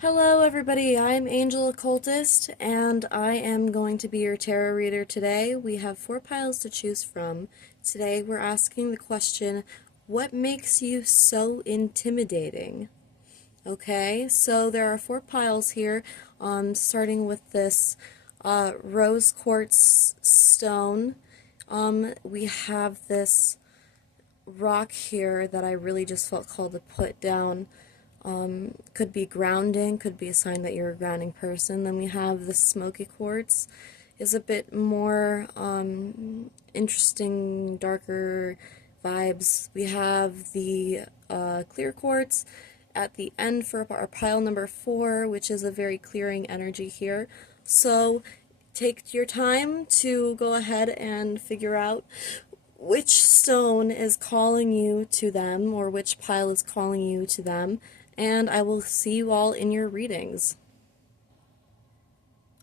Hello, everybody. I'm Angel Occultist, and I am going to be your tarot reader today. We have four piles to choose from. Today, we're asking the question, what makes you so intimidating? Okay, so there are four piles here, starting with this rose quartz stone. We have this rock here that I really just felt called to put down. Could be grounding, could be a sign that you're a grounding person. Then we have the smoky quartz, is a bit more interesting, darker vibes. We have the clear quartz at the end for our pile number 4, which is a very clearing energy here. So take your time to go ahead and figure out which stone is calling you to them, or which pile is calling you to them, and I will see you all in your readings.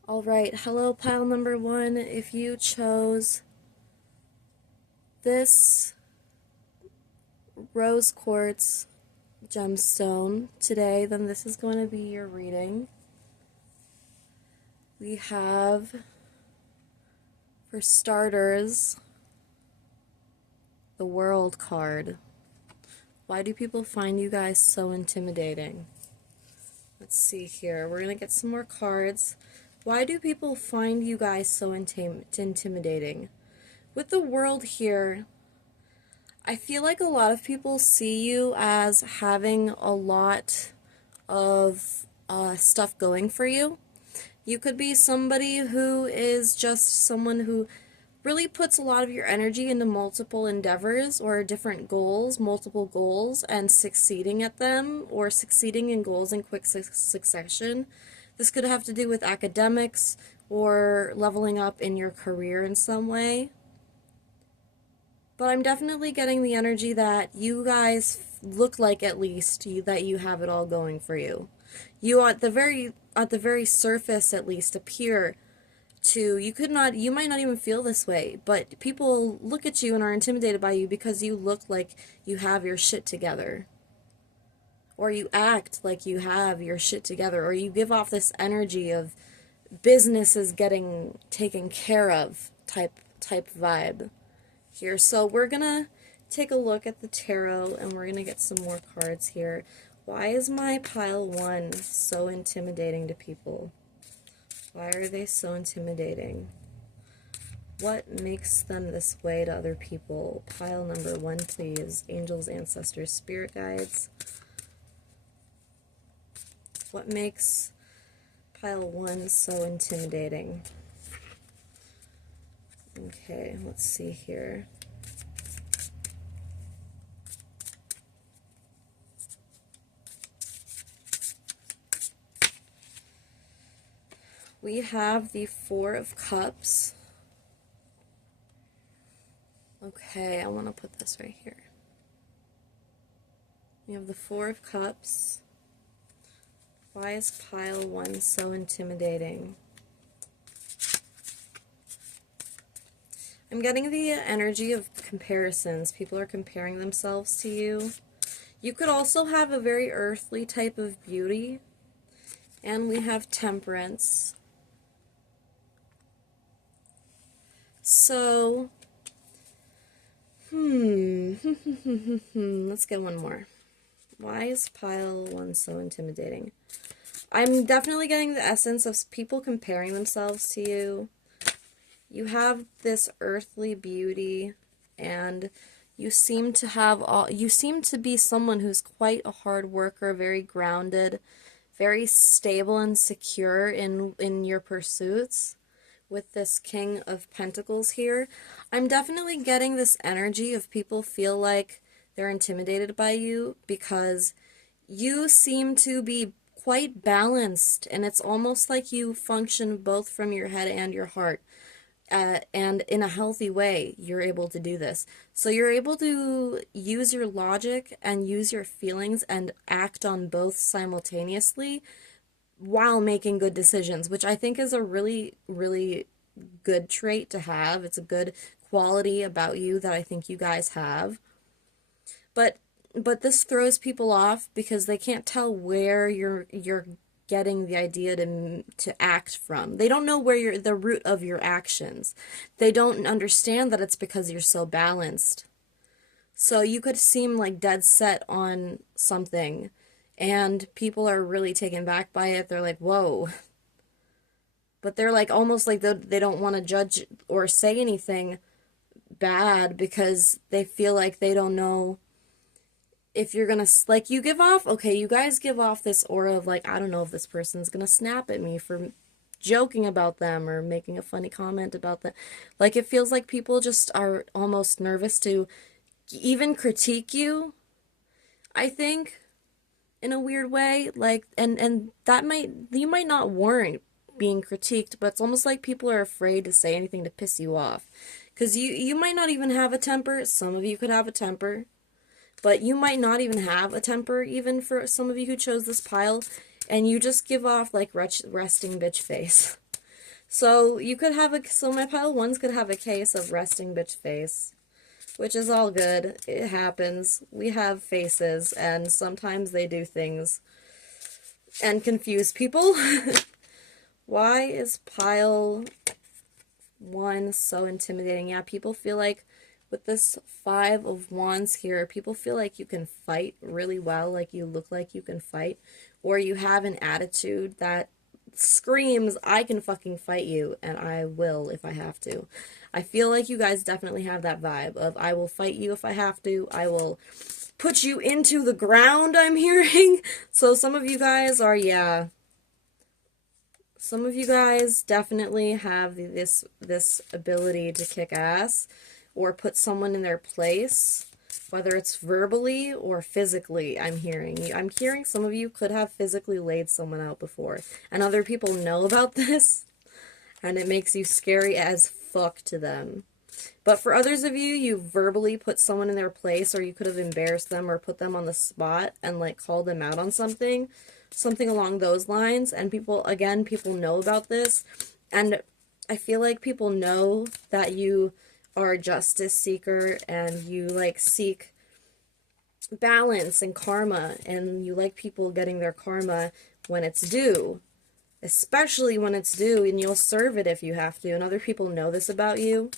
Alright, hello pile number 1. If you chose this rose quartz gemstone today, then this is going to be your reading. We have, for starters, the World card. Why do people find you guys so intimidating? Let's see here. We're going to get some more cards. Why do people find you guys so intimidating? With the World here, I feel like a lot of people see you as having a lot of stuff going for you. You could be somebody who is just someone who really puts a lot of your energy into multiple endeavors or different goals, multiple goals, and succeeding at them, or succeeding in goals in quick succession. This could have to do with academics or leveling up in your career in some way. But I'm definitely getting the energy that you guys look like, at least, that you have it all going for you. You at the very surface at least appear to, you might not even feel this way, but people look at you and are intimidated by you because you look like you have your shit together, or you act like you have your shit together, or you give off this energy of business is getting taken care of type vibe here. So we're gonna take a look at the tarot, and we're gonna get some more cards here. Why is my pile 1 so intimidating to people? Why are they so intimidating? What makes them this way to other people? Pile number 1, please. Angels, ancestors, spirit guides. What makes pile 1 so intimidating? Okay, let's see here. We have the 4 of Cups. Okay, I want to put this right here. We have the 4 of Cups. Why is pile 1 so intimidating? I'm getting the energy of comparisons. People are comparing themselves to you. You could also have a very earthly type of beauty. And we have Temperance. So, let's get one more. Why is pile 1 so intimidating? I'm definitely getting the essence of people comparing themselves to you. You have this earthly beauty, and you seem to be someone who's quite a hard worker, very grounded, very stable and secure in your pursuits. With this King of Pentacles here, I'm definitely getting this energy of people feel like they're intimidated by you because you seem to be quite balanced, and it's almost like you function both from your head and your heart. And in a healthy way, you're able to do this. So you're able to use your logic and use your feelings and act on both simultaneously while making good decisions, which I think is a really, really good trait to have. It's a good quality about you that I think you guys have. But this throws people off because they can't tell where you're getting the idea to act from. They don't know where the root of your actions. They don't understand that it's because you're so balanced. So you could seem like dead set on something, and people are really taken back by it. They're like, whoa. But they're like almost like they don't want to judge or say anything bad because they feel like they don't know if you're gonna, like, you give off, okay, you guys give off this aura of like, I don't know if this person's gonna snap at me for joking about them or making a funny comment about them. Like, it feels like people just are almost nervous to even critique you, I think, in a weird way. Like, and that you might not warrant being critiqued, but it's almost like people are afraid to say anything to piss you off. Because you might not even have a temper. Some of you could have a temper. But you might not even have a temper, even for some of you who chose this pile. And you just give off, like, resting bitch face. So you could have so my pile ones could have a case of resting bitch face. Which is all good. It happens. We have faces, and sometimes they do things and confuse people. Why is pile 1 so intimidating? Yeah, people feel like with this 5 of Wands here, people feel like you can fight really well, like you look like you can fight, or you have an attitude that screams, I can fucking fight you, and I will if I have to. I feel like you guys definitely have that vibe of, I will fight you if I have to, I will put you into the ground, I'm hearing. So some of you guys are, yeah, some of you guys definitely have this ability to kick ass or put someone in their place, whether it's verbally or physically. I'm hearing some of you could have physically laid someone out before, and other people know about this, and it makes you scary as fuck to them. But for others of you, you verbally put someone in their place, or you could have embarrassed them or put them on the spot and like called them out on something along those lines. And people know about this, and I feel like people know that you are a justice seeker and you like seek balance and karma, and you like people getting their karma when it's due, especially when it's due, and you'll serve it if you have to, and other people know this about you.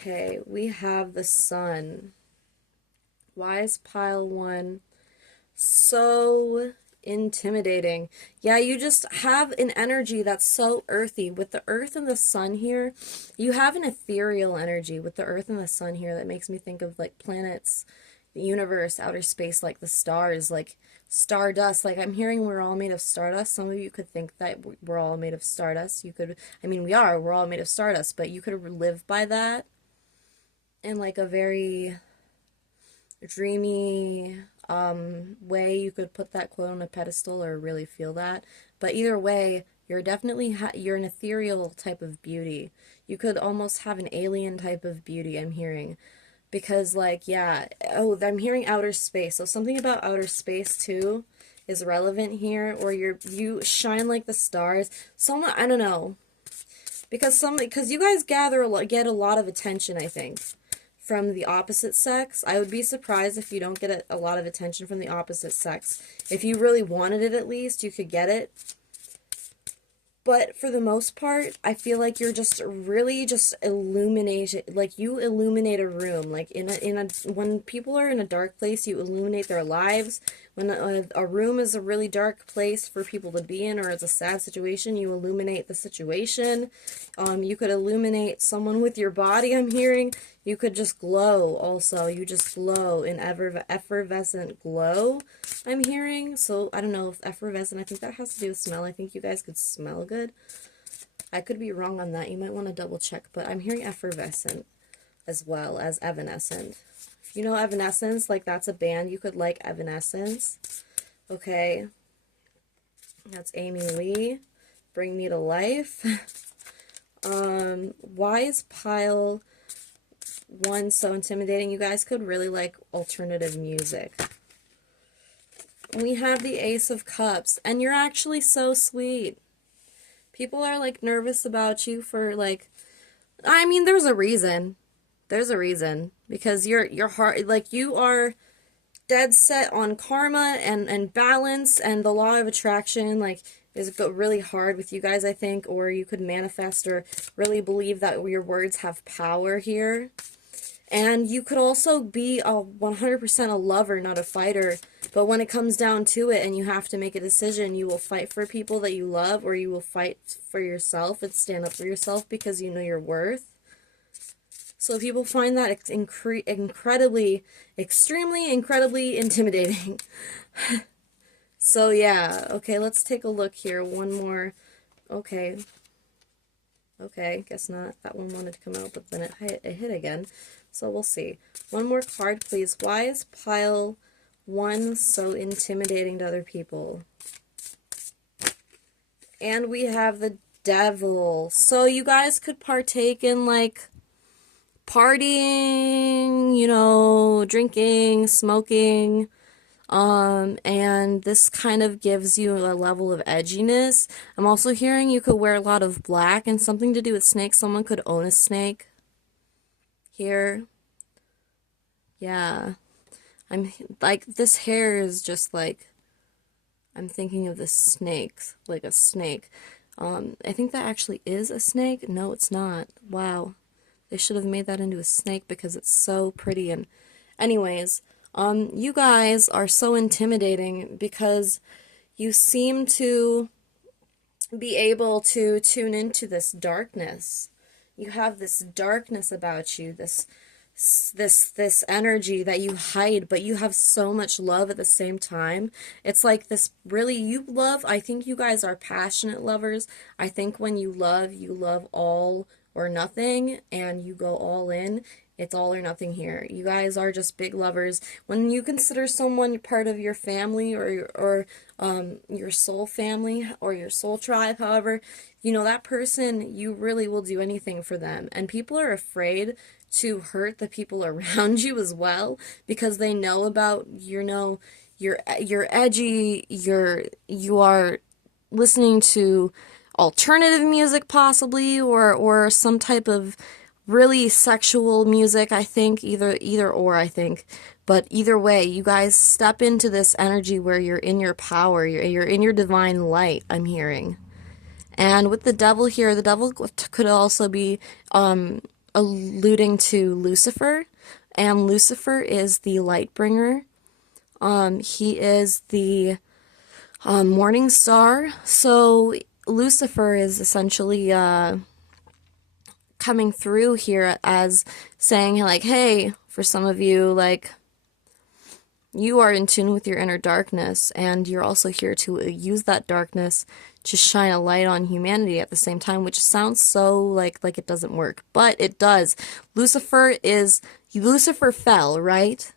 Okay, we have the Sun. Why is pile 1 so intimidating? Yeah, you just have an energy that's so earthy. With the Earth and the Sun here, you have an ethereal energy with the Earth and the Sun here that makes me think of like planets, the universe, outer space, like the stars, like stardust. Like, I'm hearing we're all made of stardust. Some of you could think that we're all made of stardust. You could, I mean, we're all made of stardust, but you could live by that in like a very dreamy way. You could put that quote on a pedestal or really feel that. But either way, you're definitely you're an ethereal type of beauty. You could almost have an alien type of beauty, I'm hearing. Because, like, yeah, oh, I'm hearing outer space. So something about outer space too is relevant here, or you shine like the stars. Someone, I don't know, because you guys get a lot of attention, I think, from the opposite sex. I would be surprised if you don't get a lot of attention from the opposite sex. If you really wanted it, at least, you could get it. But for the most part, I feel like you're just really just illuminated. Like, you illuminate a room. Like, when people are in a dark place, you illuminate their lives. When a room is a really dark place for people to be in, or it's a sad situation, you illuminate the situation. You could illuminate someone with your body, I'm hearing. You could just glow also. You just glow in effervescent glow, I'm hearing. So, I don't know if effervescent, I think that has to do with smell. I think you guys could smell good. I could be wrong on that. You might want to double check. But I'm hearing effervescent as well as evanescent. If you know Evanescence, like, that's a band. You could like Evanescence. Okay. That's Amy Lee. Bring Me to Life. Why is pile 1 so intimidating? You guys could really like alternative music. We have the Ace of Cups, and you're actually so sweet. People are like nervous about you for like, I mean, there's a reason. There's a reason, because your heart, like, you are dead set on karma and balance and the law of attraction, like, is really hard with you guys, I think, or you could manifest or really believe that your words have power here. And you could also be a 100% a lover, not a fighter. But when it comes down to it and you have to make a decision, you will fight for people that you love, or you will fight for yourself and stand up for yourself because you know your worth. So people find that incredibly intimidating. So yeah, okay, let's take a look here. One more. Okay, guess not. That one wanted to come out, but then it hit again. So we'll see. One more card, please. Why is pile 1 so intimidating to other people? And we have the devil. So you guys could partake in, like, partying, you know, drinking, smoking, and this kind of gives you a level of edginess. I'm also hearing you could wear a lot of black and something to do with snakes. Someone could own a snake here. Yeah. I'm like, this hair is just like, I'm thinking of the snakes, like a snake. I think that actually is a snake. No, it's not. Wow. They should have made that into a snake because it's so pretty. And anyways, you guys are so intimidating because you seem to be able to tune into this darkness. You have this darkness about you, this energy that you hide, but you have so much love at the same time. It's like this really, you love, I think you guys are passionate lovers. I think when you love all or nothing, and you go all in. It's all or nothing here. You guys are just big lovers. When you consider someone part of your family or your soul family or your soul tribe, however, you know, that person, you really will do anything for them. And people are afraid to hurt the people around you as well because they know about, you know, you're edgy, you are listening to alternative music possibly, or some type of really sexual music, I think, either or, I think. But either way, you guys step into this energy where you're in your power, you're in your divine light, I'm hearing. And with the devil here, the devil could also be alluding to Lucifer, and Lucifer is the light bringer. He is the morning star, so Lucifer is essentially coming through here as saying, like, hey, for some of you, like, you are in tune with your inner darkness, and you're also here to use that darkness to shine a light on humanity at the same time, which sounds so like it doesn't work, but it does. Lucifer fell, right?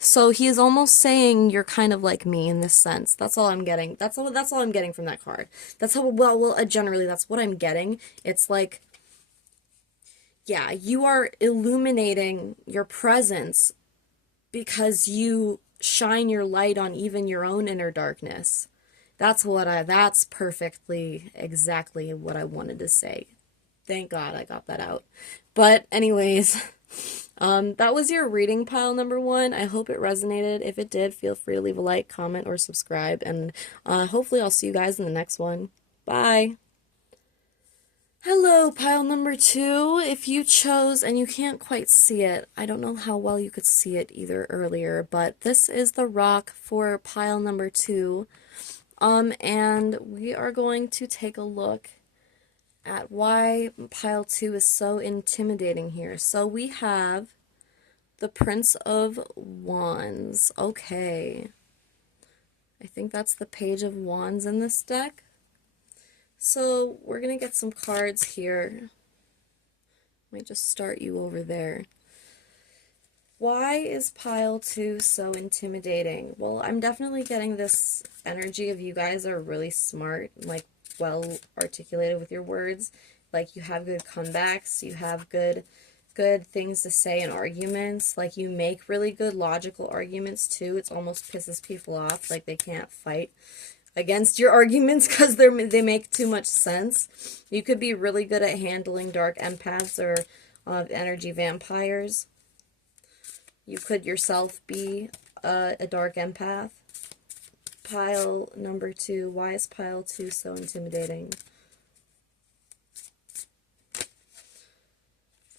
So he is almost saying you're kind of like me in this sense. That's all I'm getting. That's all I'm getting from that card. That's how, generally that's what I'm getting. It's like, yeah, you are illuminating your presence because you shine your light on even your own inner darkness. That's perfectly exactly what I wanted to say. Thank God I got that out. But anyways, that was your reading, pile number 1. I hope it resonated. If it did, feel free to leave a like, comment, or subscribe. And hopefully I'll see you guys in the next one. Bye. Hello, pile number 2. If you chose, and you can't quite see it, I don't know how well you could see it either earlier, but this is the rock for pile number 2. And we are going to take a look at why pile 2 is so intimidating here. So we have the Prince of Wands. Okay. I think that's the Page of Wands in this deck. So we're going to get some cards here. Might just start you over there. Why is pile 2 so intimidating? Well, I'm definitely getting this energy of you guys are really smart, like well articulated with your words. Like you have good comebacks, you have good things to say in arguments. Like you make really good logical arguments too. It almost pisses people off, like they can't fight against your arguments because they make too much sense. You could be really good at handling dark empaths or energy vampires. You could yourself be a dark empath. Pile number 2. Why is pile 2 so intimidating?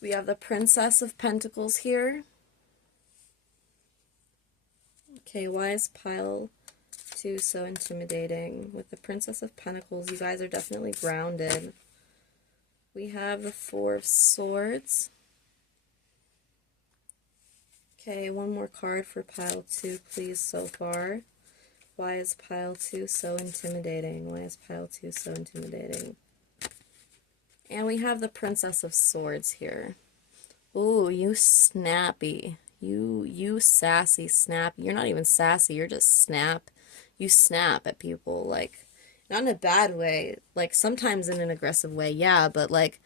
We have the Princess of Pentacles here. Okay, why is pile 2 so intimidating? With the Princess of Pentacles, you guys are definitely grounded. We have the Four of Swords. Okay, one more card for pile 2, please, so far. Why is pile 2 so intimidating? Why is pile 2 so intimidating? And we have the Princess of Swords here. Ooh, you snappy. You sassy, snappy. You're not even sassy, you're just snap. You snap at people, like, not in a bad way. Like, sometimes in an aggressive way, yeah, but, like,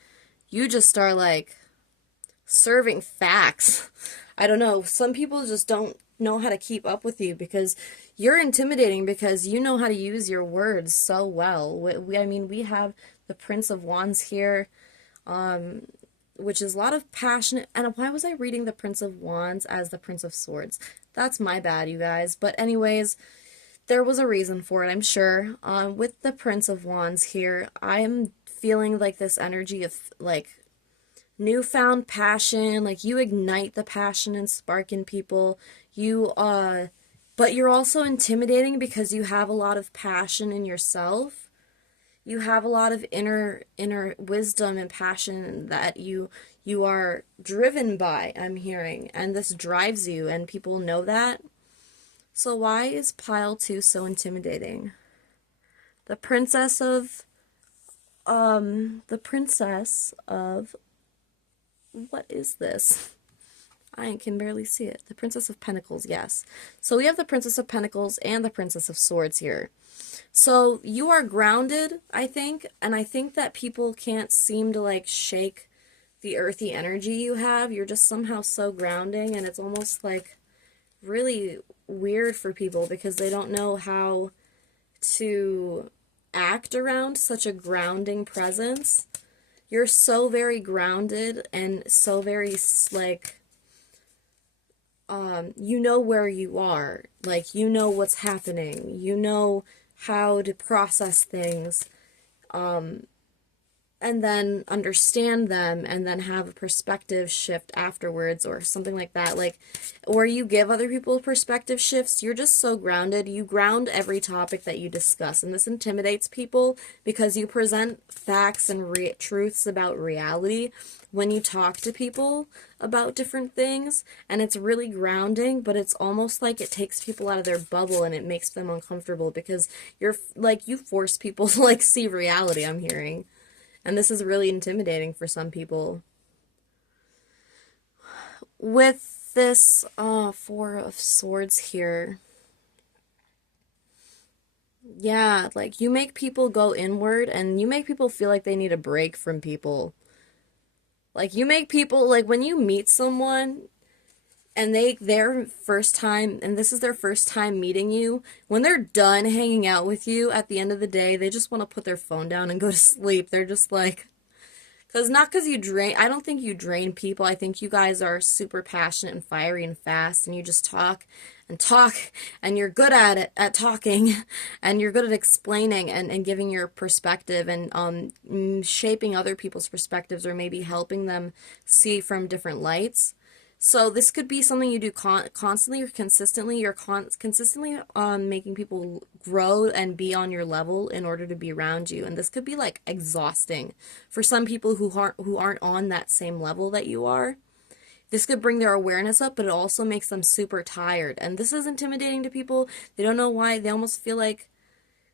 you just are, like, serving facts. I don't know. Some people just don't know how to keep up with you because you're intimidating because you know how to use your words so well. We have the Prince of Wands here, which is a lot of passionate. And why was I reading the Prince of Wands as the Prince of Swords? That's my bad, you guys. But anyways, there was a reason for it, I'm sure. With the Prince of Wands here, I'm feeling like this energy of, like, newfound passion. Like, you ignite the passion and spark in people. But you're also intimidating because you have a lot of passion in yourself. You have a lot of inner wisdom and passion that you are driven by, I'm hearing, and this drives you, and people know that. So why is pile 2 so intimidating? The Princess of what is this? I can barely see it. The Princess of Pentacles, yes. So we have the Princess of Pentacles and the Princess of Swords here. So you are grounded, I think, and I think that people can't seem to, like, shake the earthy energy you have. You're just somehow so grounding, and it's almost, like, really weird for people because they don't know how to act around such a grounding presence. You're so very grounded and so very, like, you know where you are. Like, you know what's happening. You know how to process things, and then understand them, and then have a perspective shift afterwards or something like that. Like, or you give other people perspective shifts. You're just so grounded. You ground every topic that you discuss, and this intimidates people because you present facts and truths about reality when you talk to people about different things, and it's really grounding, but it's almost like it takes people out of their bubble and it makes them uncomfortable because you're, like, you force people to, like, see reality, I'm hearing. And this is really intimidating for some people. With this Four of Swords here, yeah, like, you make people go inward, and you make people feel like they need a break from people. Like, you make people, like, when you meet someone and their first time, and this is their first time meeting you, when they're done hanging out with you at the end of the day, they just want to put their phone down and go to sleep. They're just like, because you drain, I don't think you drain people. I think you guys are super passionate and fiery and fast, and you just talk, and you're good at it, at talking, and you're good at explaining and giving your perspective, and shaping other people's perspectives, or maybe helping them see from different lights. So this could be something you do constantly or consistently. You're consistently making people grow and be on your level in order to be around you. And this could be, like, exhausting for some people who aren't on that same level that you are. This could bring their awareness up, but it also makes them super tired. And this is intimidating to people. They don't know why. They almost feel like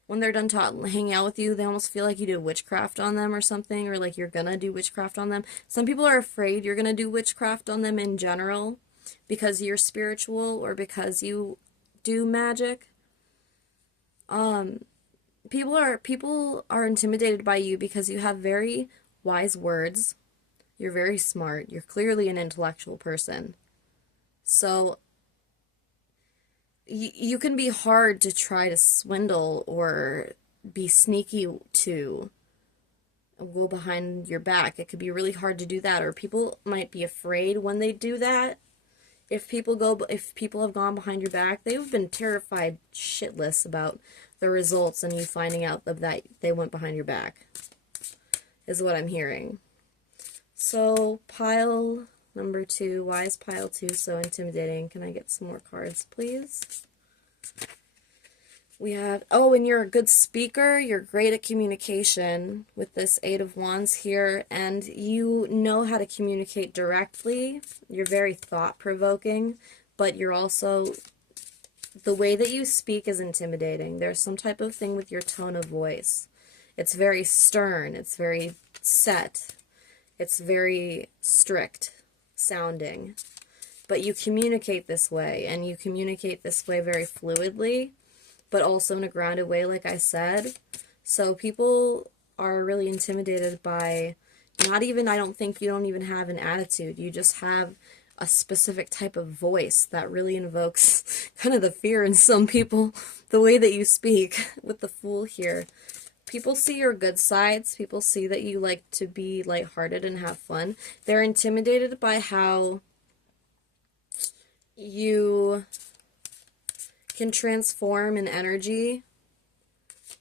when they're done hanging out with you, they almost feel like you did witchcraft on them or something, or like you're gonna do witchcraft on them. Some people are afraid you're gonna do witchcraft on them in general because you're spiritual or because you do magic. People are intimidated by you because you have very wise words. You're very smart. You're clearly an intellectual person. So you can be hard to try to swindle or be sneaky to go behind your back. It could be really hard to do that, or people might be afraid when they do that. If people have gone behind your back, they've been terrified shitless about the results and you finding out that they went behind your back, is what I'm hearing. So, pile number 2. Why is pile 2 so intimidating? Can I get some more cards, please? We have, oh, and you're a good speaker. You're great at communication with this 8 of Wands here, and you know how to communicate directly. You're very thought-provoking, but you're also, the way that you speak is intimidating. There's some type of thing with your tone of voice. It's very stern. It's very set. It's very strict sounding. But you communicate this way, and you communicate this way very fluidly, but also in a grounded way, like I said. So people are really intimidated by, not even, I don't think you don't even have an attitude. You just have a specific type of voice that really invokes kind of the fear in some people, the way that you speak with the Fool here. People see your good sides. People see that you like to be lighthearted and have fun. They're intimidated by how you can transform an energy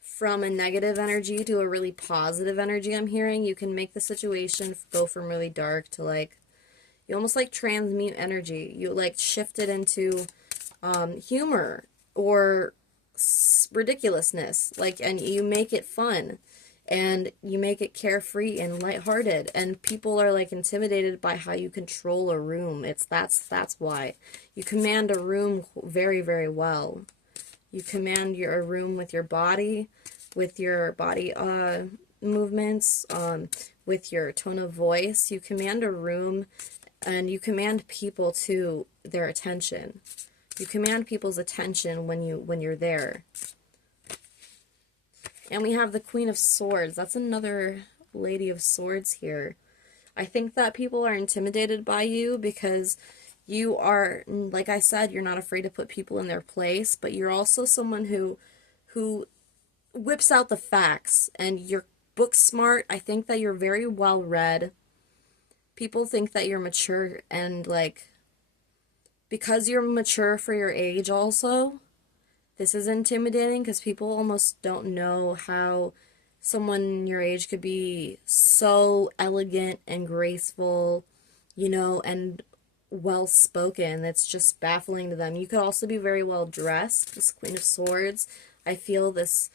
from a negative energy to a really positive energy. I'm hearing you can make the situation go from really dark to like, you almost like transmute energy. You like shift it into humor or ridiculousness, like, and you make it fun and you make it carefree and lighthearted, and people are like intimidated by how you control a room. That's why you command a room very, very well. You command your room with your body movements, with your tone of voice. You command a room, and you command people to their attention. You command people's attention when you're there. And we have the Queen of Swords. That's another Lady of Swords here. I think that people are intimidated by you because you are, like I said, you're not afraid to put people in their place, but you're also someone who whips out the facts, and you're book smart. I think that you're very well read. People think that you're mature, and like, because you're mature for your age also, this is intimidating because people almost don't know how someone your age could be so elegant and graceful, you know, and well spoken. It's just baffling to them. You could also be very well dressed. This Queen of Swords, I feel this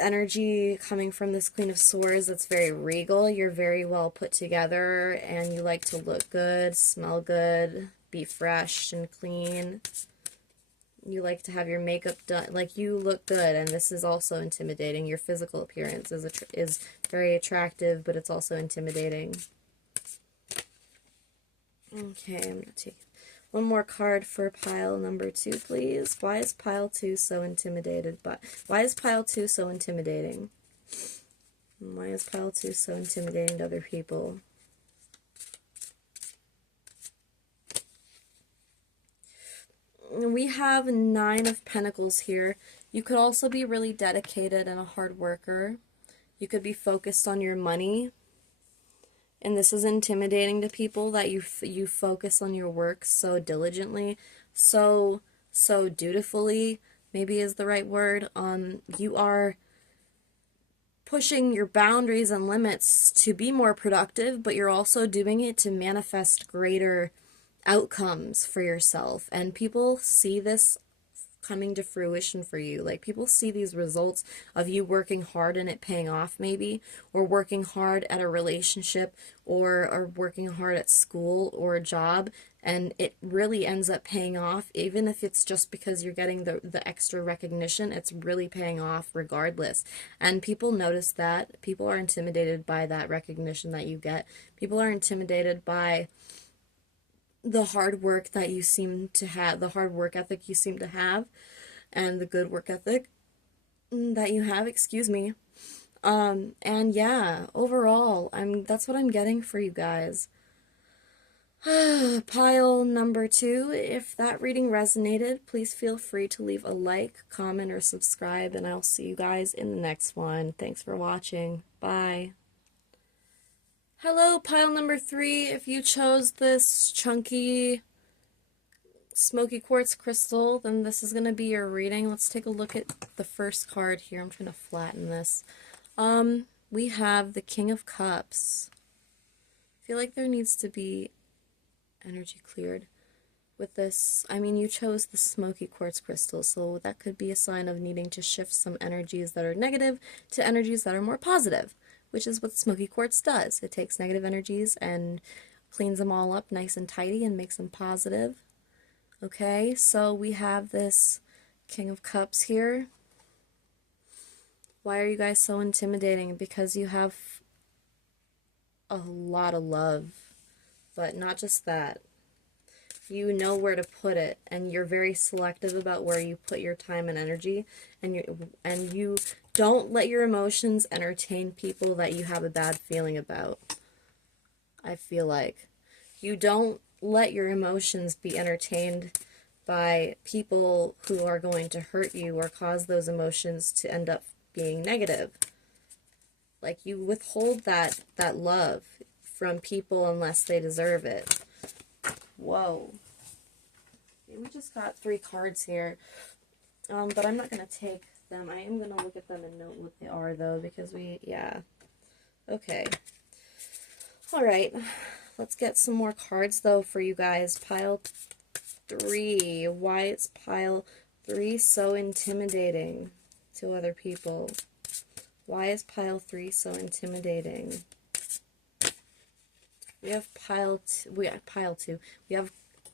energy coming from this Queen of Swords that's very regal. You're very well put together, and you like to look good, smell good, be fresh and clean. You like to have your makeup done, like, you look good, and this is also intimidating. Your physical appearance is very attractive, but it's also intimidating. Okay, I'm going to take one more card for pile number 2, please. Why is pile 2 so intimidated? Why is pile 2 so intimidating? Why is pile 2 so intimidating to other people? We have 9 of Pentacles here. You could also be really dedicated and a hard worker. You could be focused on your money. And this is intimidating to people, that you focus on your work so diligently, so dutifully, maybe is the right word. You are pushing your boundaries and limits to be more productive, but you're also doing it to manifest greater outcomes for yourself. And people see this coming to fruition for you. Like, people see these results of you working hard and it paying off, maybe, or working hard at a relationship, or working hard at school or a job, and it really ends up paying off. Even if it's just because you're getting the extra recognition, it's really paying off regardless. And people notice that. People are intimidated by that recognition that you get. People are intimidated by the hard work that you seem to have, the hard work ethic you seem to have, and the good work ethic that you have, excuse me. And yeah, overall, that's what I'm getting for you guys. Pile number 2, if that reading resonated, please feel free to leave a like, comment, or subscribe, and I'll see you guys in the next one. Thanks for watching. Bye. Hello, pile number 3. If you chose this chunky smoky quartz crystal, then this is going to be your reading. Let's take a look at the first card here. I'm trying to flatten this. We have the King of Cups. I feel like there needs to be energy cleared with this. I mean, you chose the smoky quartz crystal, so that could be a sign of needing to shift some energies that are negative to energies that are more positive, which is what smoky quartz does. It takes negative energies and cleans them all up nice and tidy and makes them positive. Okay, so we have this King of Cups here. Why are you guys so intimidating? Because you have a lot of love, but not just that. You know where to put it, and you're very selective about where you put your time and energy, and you don't let your emotions entertain people that you have a bad feeling about. I feel like you don't let your emotions be entertained by people who are going to hurt you or cause those emotions to end up being negative. Like, you withhold that love from people unless they deserve it. Whoa. We just got 3 cards here. But I'm not going to take them. I am going to look at them and note what they are, though, because yeah. Okay. Alright. Let's get some more cards, though, for you guys. Pile 3. Why is pile 3 so intimidating to other people? Why is pile 3 so intimidating? We have pile 2. We have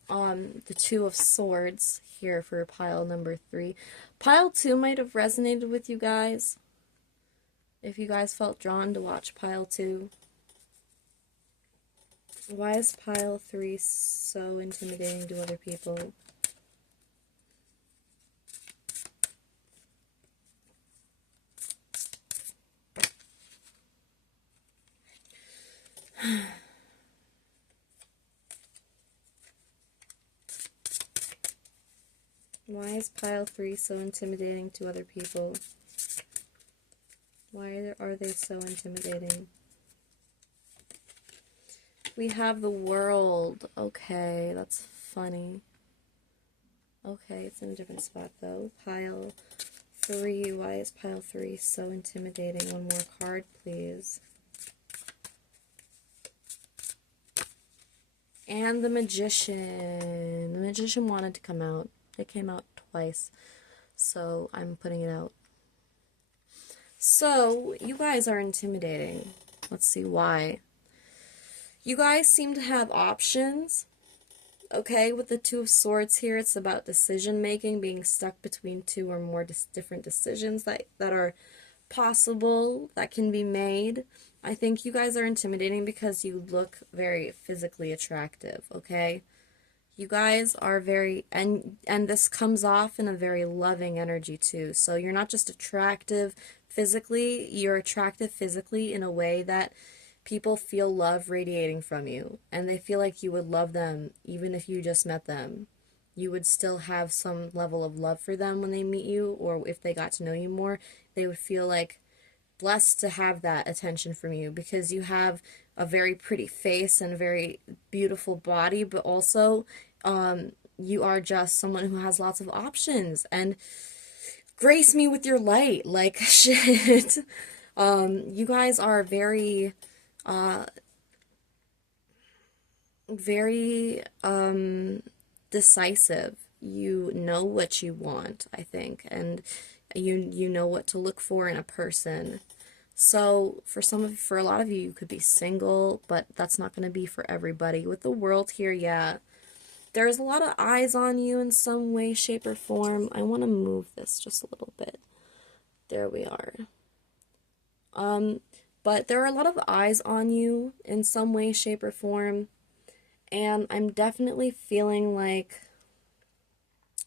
the 2 of Swords here for pile number 3. Pile 2 might have resonated with you guys. If you guys felt drawn to watch pile 2. Why is pile 3 so intimidating to other people? Why is pile 3 so intimidating to other people? Why are they so intimidating? We have the World. Okay, that's funny. Okay, it's in a different spot though. Pile 3. Why is pile 3 so intimidating? One more card, please. And the Magician. The Magician wanted to come out. It came out twice, so I'm putting it out. So, you guys are intimidating. Let's see why. You guys seem to have options. Okay, with the 2 of Swords here, it's about decision making, being stuck between 2 or more different decisions that are possible, that can be made. I think you guys are intimidating because you look very physically attractive, okay? You guys are very, and this comes off in a very loving energy too. So you're not just attractive physically, you're attractive physically in a way that people feel love radiating from you. And they feel like you would love them even if you just met them. You would still have some level of love for them when they meet you, or if they got to know you more, they would feel like blessed to have that attention from you because you have a very pretty face and a very beautiful body, but also you are just someone who has lots of options, and grace me with your light, like, shit. You guys are very decisive. You know what you want, I think, and you know what to look for in a person. So for a lot of you, you could be single, but that's not going to be for everybody. With the World here, yeah, there's a lot of eyes on you in some way, shape, or form. I want to move this just a little bit. There we are. But there are a lot of eyes on you in some way, shape, or form, and I'm definitely feeling like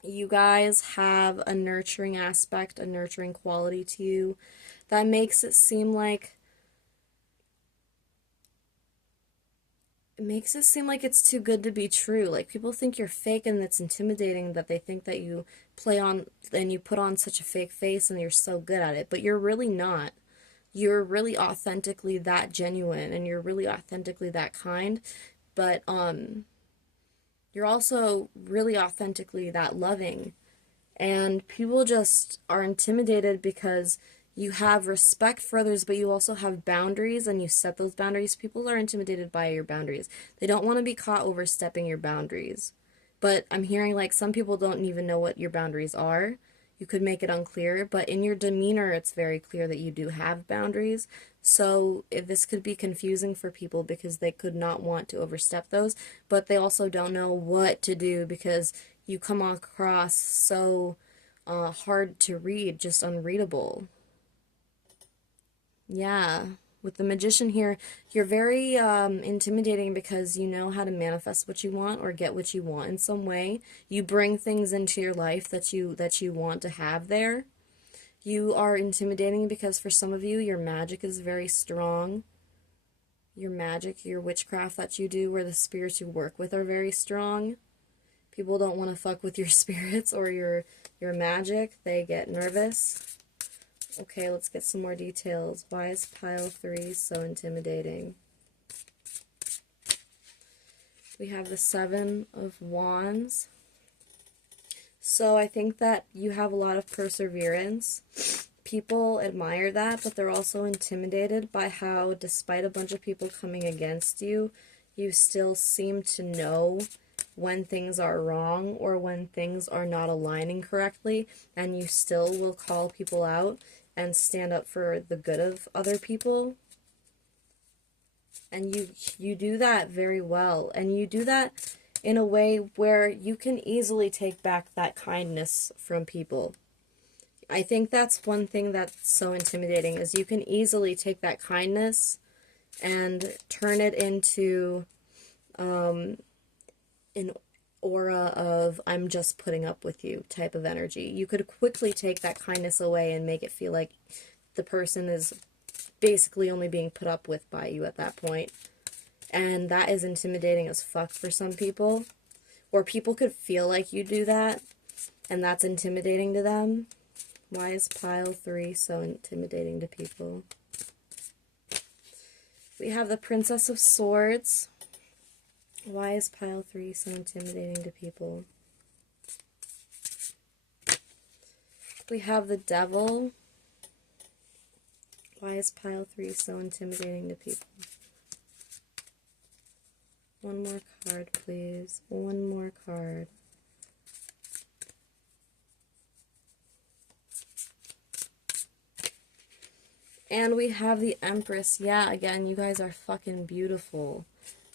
you guys have a nurturing aspect, a nurturing quality to you that makes it seem like it's too good to be true. Like, people think you're fake, and it's intimidating that they think that you play on and you put on such a fake face and you're so good at it, but you're really not. you're really authentically that genuine and you're really authentically that kind, but you're also really authentically that loving. And people just are intimidated because you have respect for others, but you also have boundaries and you set those boundaries. People are intimidated by your boundaries. They don't want to be caught overstepping your boundaries. But I'm hearing like some people don't even know what your boundaries are. You could make it unclear, but in your demeanor, it's very clear that you do have boundaries. So if this could be confusing for people because they could not want to overstep those, but they also don't know what to do because you come across so hard to read, just unreadable. Yeah. With the Magician here, you're very intimidating because you know how to manifest what you want or get what you want in some way. You bring things into your life that you want to have there. You are intimidating because for some of you, your magic is very strong. Your magic, your witchcraft that you do, or the spirits you work with are very strong. People don't want to fuck with your spirits or your magic. They get nervous. Okay, let's get some more details. Why is pile 3 so intimidating? We have the 7 of Wands. So I think that you have a lot of perseverance. People admire that, but they're also intimidated by how, despite a bunch of people coming against you, you still seem to know when things are wrong or when things are not aligning correctly, and you still will call people out and stand up for the good of other people. And you do that very well, and you do that in a way where you can easily take back that kindness from people. I think that's one thing that's so intimidating, is you can easily take that kindness and turn it into an aura of I'm just putting up with you type of energy. You could quickly take that kindness away and make it feel like the person is basically only being put up with by you at that point. And that is intimidating as fuck for some people. Or people could feel like you do that, and that's intimidating to them. Why is pile 3 so intimidating to people? We have the Princess of Swords. Why is pile 3 so intimidating to people? We have the Devil. Why is pile 3 so intimidating to people? One more card, please. One more card. And we have the Empress. Yeah, again, you guys are fucking beautiful.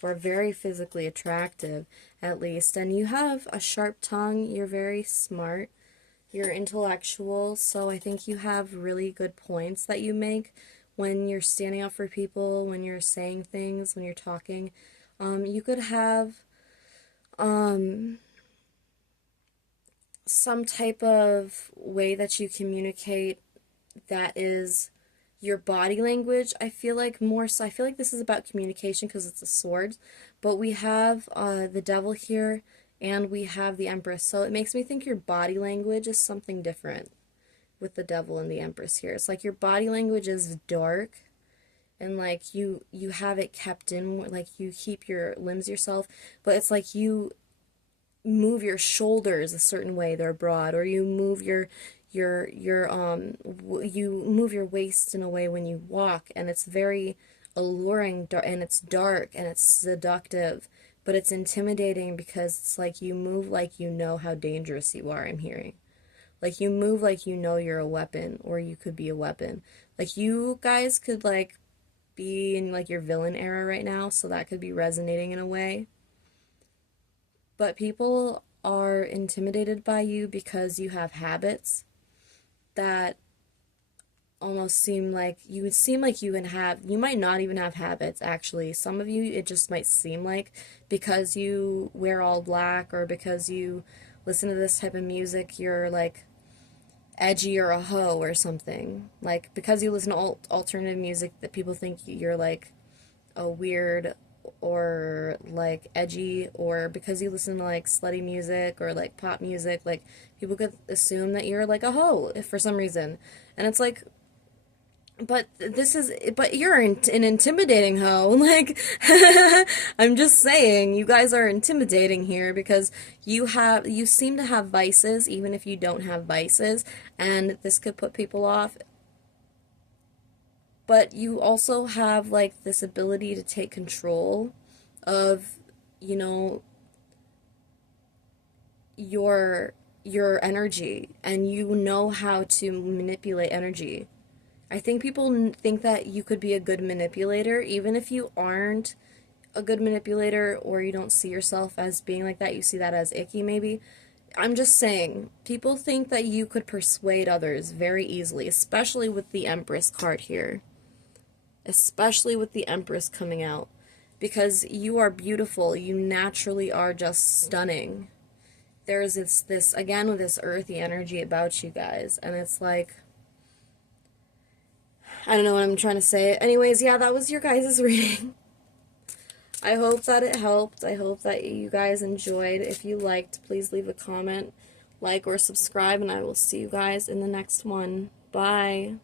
Or very physically attractive, at least. And you have a sharp tongue. You're very smart. You're intellectual. So I think you have really good points that you make when you're standing up for people, when you're saying things, when you're talking. You could have some type of way that you communicate that is your body language. I feel like more so, I feel like this is about communication because it's a sword, but we have the Devil here and we have the Empress, so it makes me think your body language is something different with the Devil and the Empress here. It's like your body language is dark, and like you have it kept in, like you keep your limbs yourself, but it's like you move your shoulders a certain way, they're broad, or you move you move your waist in a way when you walk, and it's very alluring, and it's dark and it's seductive, but it's intimidating because it's like you move like you know how dangerous you are. I'm hearing like you move like you know you're a weapon, or you could be a weapon. Like you guys could like be in like your villain era right now, so that could be resonating in a way. But people are intimidated by you because you have habits that almost seem like you would seem like you might not even have habits actually. Some of you, it just might seem like because you wear all black or because you listen to this type of music, you're like edgy or a hoe or something. Like because you listen to alternative music, that people think you're like a weird or like edgy, or because you listen to like slutty music or like pop music, like people could assume that you're like a hoe if for some reason. And it's like but you're an intimidating hoe. Like, I'm just saying, you guys are intimidating here because you seem to have vices, even if you don't have vices, and this could put people off. But you also have, like, this ability to take control of, you know, your your energy, and you know how to manipulate energy. I think people think that you could be a good manipulator, even if you aren't a good manipulator or you don't see yourself as being like that. You see that as icky, maybe. I'm just saying, people think that you could persuade others very easily, especially with the Empress card here. Especially with the Empress coming out. Because you are beautiful. You naturally are just stunning. There's this again, with this earthy energy about you guys. And it's like, I don't know what I'm trying to say. Anyways, yeah, that was your guys' reading. I hope that it helped. I hope that you guys enjoyed. If you liked, please leave a comment, like, or subscribe, and I will see you guys in the next one. Bye.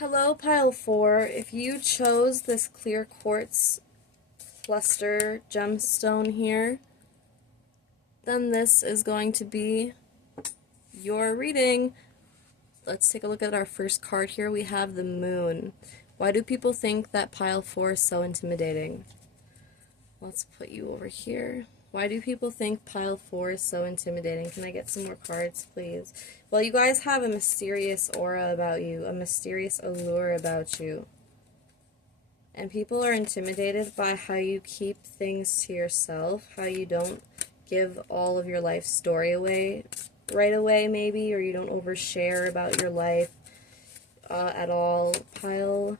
Hello, Pile 4. If you chose this clear quartz cluster gemstone here, then this is going to be your reading. Let's take a look at our first card here. We have the Moon. Why do people think that Pile 4 is so intimidating? Let's put you over here. Why do people think Pile 4 is so intimidating? Can I get some more cards, please? Well, you guys have a mysterious aura about you, a mysterious allure about you. And people are intimidated by how you keep things to yourself, how you don't give all of your life story away right away, maybe, or you don't overshare about your life at all. Pile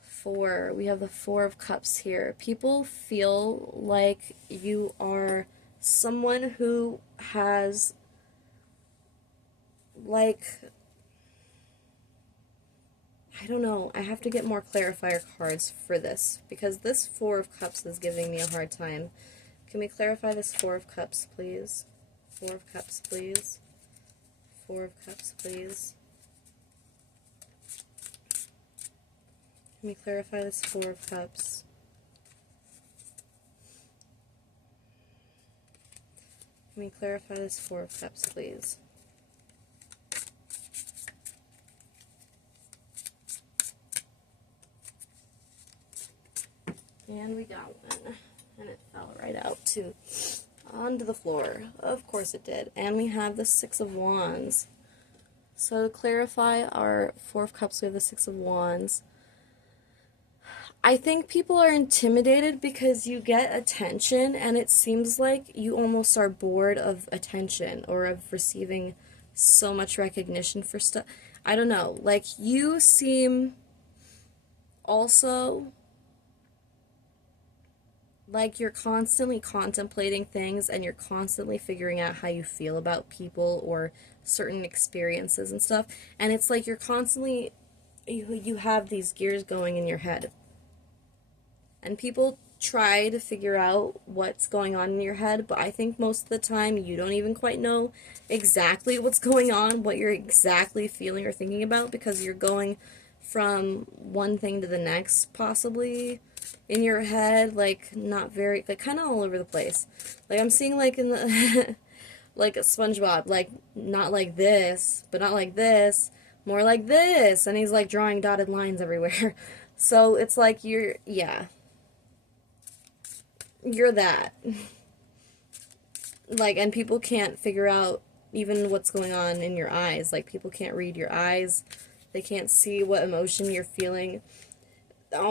4. We have the Four of Cups here. People feel like you are someone who has, like, I don't know. I have to get more clarifier cards for this because this Four of Cups is giving me a hard time. Can we clarify this Four of Cups, please? Four of Cups, please. Four of Cups, please. Can we clarify this Four of Cups? Can we clarify this Four of Cups, please? And we got one. And it fell right out, too. Onto the floor. Of course it did. And we have the Six of Wands. So to clarify our Four of Cups, we have the Six of Wands. I think people are intimidated because you get attention, and it seems like you almost are bored of attention or of receiving so much recognition for stuff. I don't know. Like, you seem also like you're constantly contemplating things, and you're constantly figuring out how you feel about people or certain experiences and stuff. And it's like you're constantly, you have these gears going in your head. And people try to figure out what's going on in your head, but I think most of the time you don't even quite know exactly what's going on, what you're exactly feeling or thinking about, because you're going from one thing to the next, possibly, in your head, like, not very, like, kind of all over the place. Like, I'm seeing, like, in the, like, a SpongeBob, like, not like this, but not like this, more like this, and he's, like, drawing dotted lines everywhere. So, it's like yeah. You're that. Like, and people can't figure out even what's going on in your eyes. Like, people can't read your eyes. They can't see what emotion you're feeling.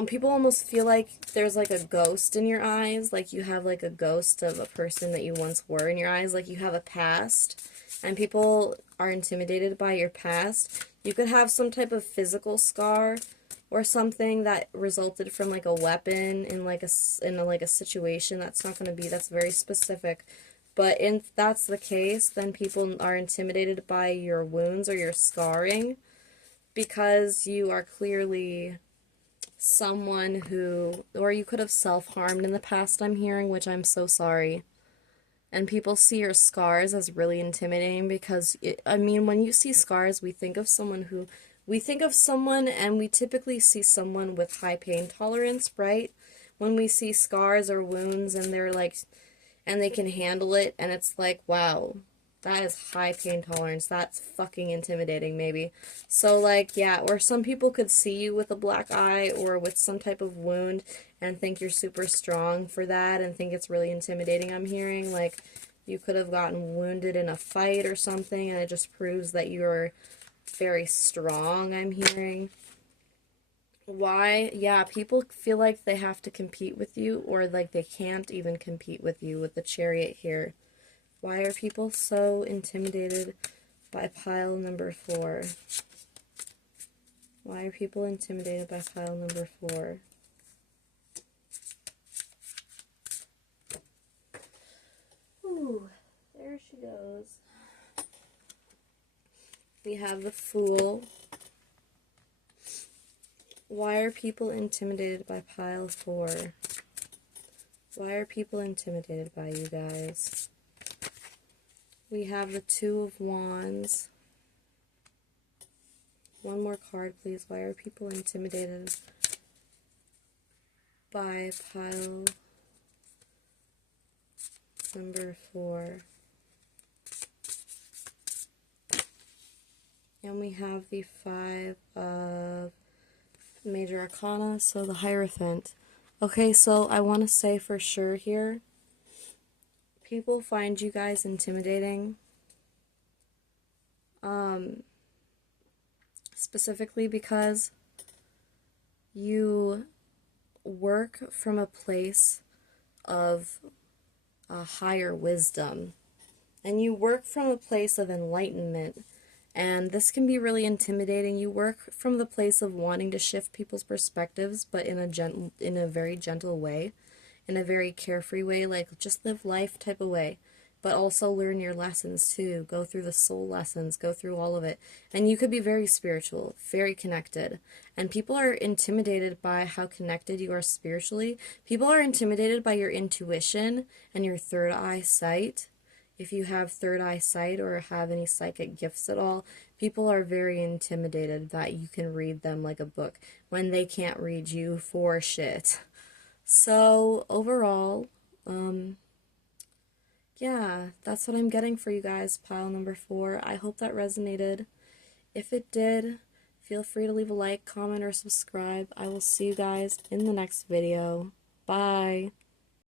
People almost feel like there's, like, a ghost in your eyes. Like, you have, like, a ghost of a person that you once were in your eyes. Like, you have a past. And people are intimidated by your past. You could have some type of physical scar or something that resulted from, like, a weapon in, like, a situation. That's not going to be, that's very specific. But if that's the case, then people are intimidated by your wounds or your scarring, because you are clearly someone who, or you could have self-harmed in the past, I'm hearing, which I'm so sorry. And people see your scars as really intimidating because, I mean, when you see scars, we think of someone who we think of someone and we typically see someone with high pain tolerance, right? When we see scars or wounds and they're like, and they can handle it, and it's like, wow, that is high pain tolerance. That's fucking intimidating, maybe. So, like, yeah, or some people could see you with a black eye or with some type of wound and think you're super strong for that and think it's really intimidating, I'm hearing. Like, you could have gotten wounded in a fight or something, and it just proves that you're very strong, I'm hearing. Why? Yeah, people feel like they have to compete with you, or like they can't even compete with you with the Chariot here. Why are people so intimidated by pile number 4? Why are people intimidated by pile number 4? Ooh, there she goes. We have the Fool. Why are people intimidated by pile 4? Why are people intimidated by you guys? We have the Two of Wands. One more card, please. Why are people intimidated by pile number 4? And we have the Five of Major Arcana, so the Hierophant. Okay, so I want to say for sure here, people find you guys intimidating. Specifically because you work from a place of a higher wisdom, and you work from a place of enlightenment, and this can be really intimidating. You work from the place of wanting to shift people's perspectives, but in a very gentle way, in a very carefree way, like just live life type of way, but also learn your lessons too. Go through the soul lessons, go through all of it. And you could be very spiritual, very connected. And people are intimidated by how connected you are spiritually. People are intimidated by your intuition and your third eye sight. If you have third eye sight or have any psychic gifts at all, people are very intimidated that you can read them like a book when they can't read you for shit. So overall, yeah, that's what I'm getting for you guys, pile number 4. I hope that resonated. If it did, feel free to leave a like, comment, or subscribe. I will see you guys in the next video. Bye!